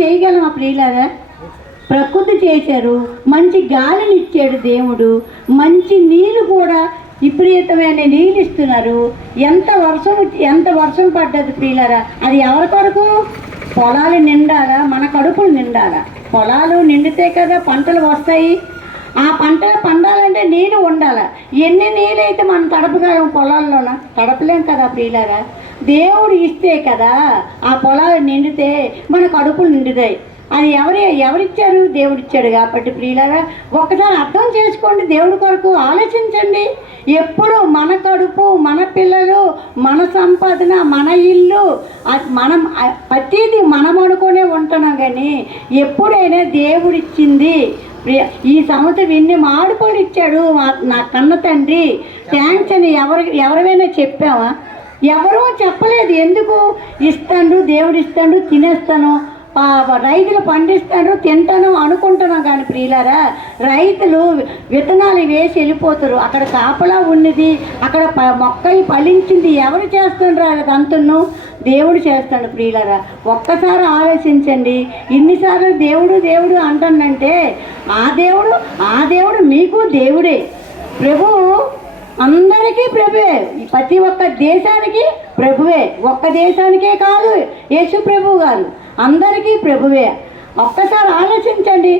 చేయగలమా ప్రియులారా? ప్రకృతి చేశారు, మంచి గాలిని ఇచ్చాడు దేవుడు, మంచి నీళ్ళు కూడా విపరీతమైన నీళ్ళు ఇస్తున్నారు. ఎంత వర్షం పడ్డది ప్రియులారా? అది ఎవరి కొరకు? పొలాలు నిండాలా, మన కడుపులు నిండాలా. పొలాలు నిండితే కదా పంటలు వస్తాయి. ఆ పంటలు పండాలంటే నీళ్ళు ఉండాలి. ఎన్ని నీళ్ళు అయితే మనం తడపగలం పొలాల్లోన? తడపలేం కదా ప్రియులారా. దేవుడు ఇస్తే కదా ఆ పొలాలు నిండితే మన కడుపులు నిండుతాయి. అది ఎవరిచ్చారు? దేవుడిచ్చాడు. కాబట్టి ప్రియులారా, ఒక్కసారి అర్థం చేసుకోండి, దేవుడి కొరకు ఆలోచించండి. ఎప్పుడు మన కడుపు, మన పిల్లలు, మన సంపాదన, మన ఇల్లు, మనం ప్రతిదీ మనం అనుకునే ఉంటున్నాం. కానీ ఎప్పుడైనా దేవుడిచ్చింది ఈ సంవత్సరం ఇన్ని మామిడిపళ్ళు ఇచ్చాడు నా కన్న తండ్రి, థ్యాంక్స్ అని ఎవరైనా చెప్పావా? ఎవరూ చెప్పలేదు. ఎందుకు? ఇస్తాడు దేవుడు, ఇస్తాడు, తినేస్తాను. రైతులు పండిస్తాడు, తింటాను అనుకుంటున్నాం. కానీ ప్రియులారా, రైతులు విత్తనాలు వేసి వెళ్ళిపోతారు. అక్కడ కాపలా ఉన్నది, అక్కడ మొక్కలు ఫలించింది ఎవరు చేస్తుండ్రు? అంతను దేవుడు చేస్తాడు. ప్రియులారా, ఒక్కసారి ఆలోచించండి. ఇన్నిసార్లు దేవుడు దేవుడు అంటానంటే ఆ దేవుడు మీకు దేవుడే. ప్రభువు అందరికీ ప్రభువే, ప్రతి ఒక్క దేశానికి ప్రభువే. ఒక్క దేశానికే కాదు యేసు ప్రభు గారు, అందరికీ ప్రభువే. ఒక్కసారి ఆలోచించండి.